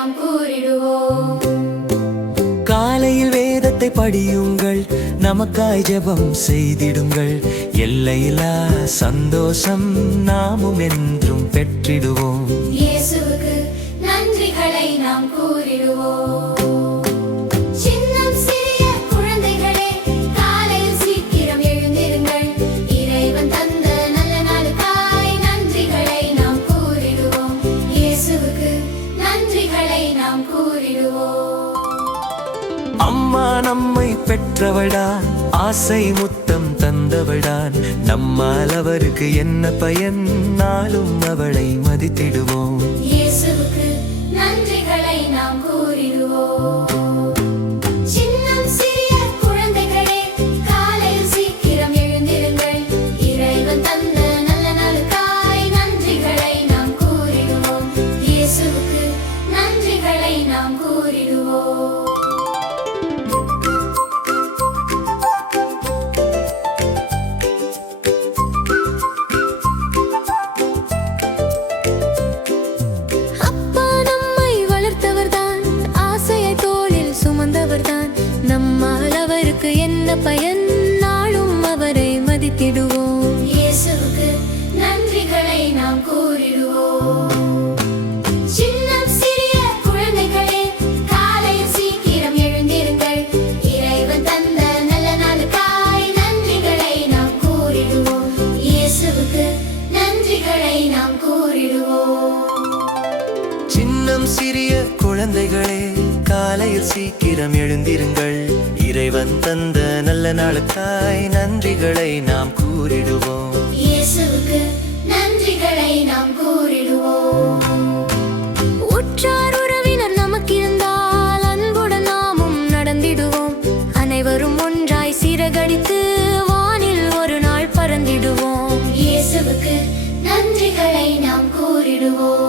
நாம் கூறிடுவோம் காலையில் வேதத்தை படியுங்கள் நமக்காய் ஜெபம் செய்திடுங்கள். எல்லையிலா சந்தோஷம் நாமும் என்றும் பெற்றிடுவோம். அம்மா நம்மை பெற்றவடா. ஆசை முத்தம் தந்தவடான் நம்மால் அவருக்கு என்ன பயன்? நாளும் அவளை மதித்திடுவோம். நன்றிகளை நாம் இளம் சிறிய குழந்தைகளே காலையில் சீக்கிரம் எழுந்திருங்கள். இறைவன் தந்த நல்ல நாளுக்காய் நன்றிகளை நாம் கூறிடுவோம். நன்றிகளை நாம் கூறிடுவோம். உற்றார் உறவினர் நமக்கு இருந்தால் அன்புடன் நாமும் நடந்திடுவோம். அனைவரும் ஒன்றாய் சீரகடித்து வானில் ஒரு நாள் பறந்திடுவோம். இயேசுவுக்கு நன்றிகளை நாம் கூறிடுவோம்.